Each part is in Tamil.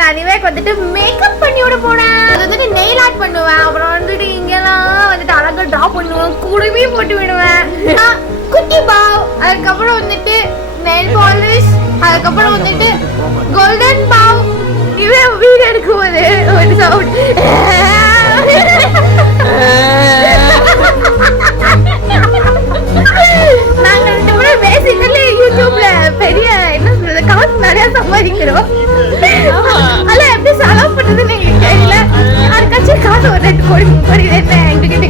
நான் நிவேக் வந்துட்டு மேக்கப் பண்ணி விட போனேன். அது வந்துட்டு நெயில் ஆர்ட் பண்ணுவேன். அப்புறம் வந்துட்டு இங்கெல்லாம் வந்துட்டு அழகா டிரா பண்ணுவேன். கூடவே போட்டு விடுவேன். குட்டி பாவ், அதுக்கப்புறம் வந்துட்டு நெயில் பாலிஷ், அதுக்கப்புறம் வந்துட்டு கோல்டன் பாவ். இவன் வீடு எடுக்கும்போது ஒரு சவுண்ட். நாங்க ரெண்டு பேரும் பேசிக்கலி யூடியூப்ல பெரிய என்ன சொல்றது காசு நிறைய சம்பாதிக்கிறோம். அதெல்லாம் எப்படி செலவு பண்றதுன்னு எங்களுக்கு தெரியல. யாருக்காச்சும் காசு ஒரு 2 கோடி 3 கோடி என்ன எங்ககிட்ட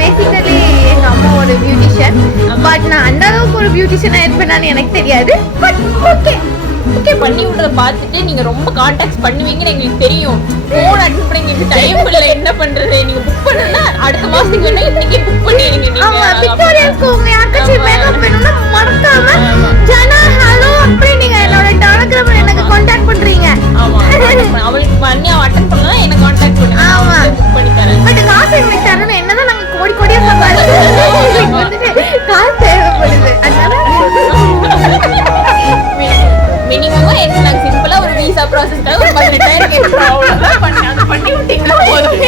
பேசிக்கலி எங்க அம்மா ஒரு பியூட்டிஷியன். பட் நான் அந்த அளவுக்கு ஒரு பியூட்டிஷியனா இருப்பேன்னு எனக்கு தெரியாது. பட் ஓகே ஓகே பண்ணி விடுறத பார்த்துட்டு நீங்க ரொம்ப கான்டாக்ட் பண்ணுவீங்கன்னு எங்களுக்கு தெரியும். ஃபோன் அட்டெண்ட் பண்ணி எங்களுக்கு டைம் இல்ல, என்ன பண்றது? நீங்க புக் பண்ணனா அடுத்த மாசத்துக்கு வேணா இன்னைக்கு புக் பண்ணிடுங்க. நீங்க ஆமா விக்டோரியாக்கு உங்க யாருக்காச்சும் மேக்கப் வேணும்னா மறக்காம ஜனா ஹலோ அப்படி நீங்க என்னோட டெலிகிராம்ல எனக்கு கான்டாக்ட் பண்றீங்க. ஆமா அவளுக்கு பண்ணி அவ அட்டெண்ட் பண்ணா என்ன கான்டாக்ட் பண்ணுங்க. ஆமா புக் பண்ணி தரேன். பட் காசு எனக்கு தரணும். என்னதான் நாங்க கோடி கோடியா சம்பாதிக்கிறோம், காசு தேவைப்படுது. அதனால மினிமமா என்ன நாங்க சிம்பிளா ஒரு விசா ப்ராசஸ்க்காக ஒரு 18,000 கேட்போம். அவ்வளவுதான் பண்ணி விட்டீங்களா போதும்.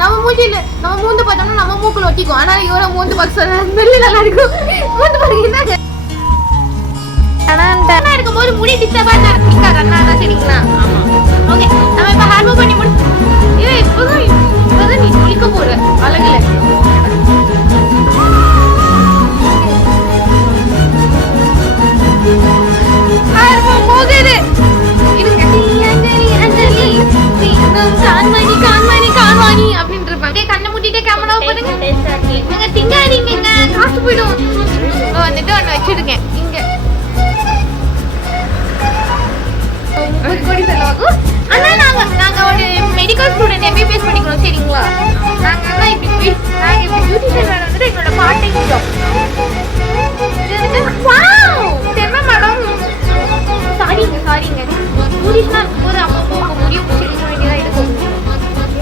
நம்ம மூஞ்சில நம்ம மூந்து பார்த்தோம்னா நம்ம மூக்குல ஒட்டிக்கும். ஆனா இவர மூந்து பார்க்க ஸ்மெல் நல்லா இருக்கும். மூந்து பாருங்க என்ன இருக்கும்போது முடி டிஸ்டர்பா இருக்காது. அதனால சரிங்களா? ஆமா ஓகே நம்ம இப்ப ஹேர் வாஷ் பண்ணி முடிச்சு. இப்பதான் நீ குளிக்க போற அழகுல. கண்ணை மூட்டிட்டு கேமரா பாருங்க. நீங்க திங்காதீங்க, காசு போயிடும். வந்துட்டு ஒண்ணு வச்சிருக்கேன் இங்க. ஒரு கோடி செலவாகும். ஆனா நாங்க ஒரு மெடிக்கல் ஸ்டூடெண்ட் MBBS படிக்கிறோம் சரிங்களா? நாங்க இப்படி பியூட்டிஷியன் வேலை வந்துட்டு எங்களோட பார்ட் டைம் ஜாப். தென்னை மேடம் சாரிங்க பியூட்டிஷனா இருக்கும்போது அம்மா முடிய பிடிச்சி இருக்க வேண்டியதா இருக்கும்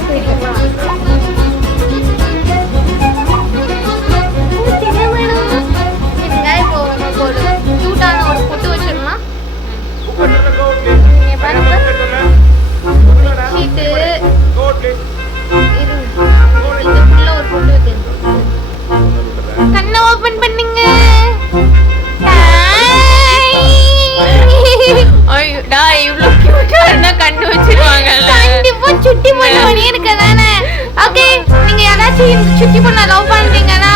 சரிங்களா? இப்போ நமக்கு ஒரு கியூட்டான ஒரு பொட்டு வச்சிடலாம். சீட்டு இதுக்குள்ள ஒரு பொட்டு வைக்கணும். கண்ணை ஓபன் பண்ணுங்க. ஐயோடா இவ்ளோ கியூட்டா இருந்தா கண்ணு வச்சிருவாங்கல்ல. கண்டிப்பா சுட்டி பண்ணி இருக்கதானே. ஓகே நீங்க யாராச்சும் சுட்டி பண்ண லவ் பண்றீங்கன்னா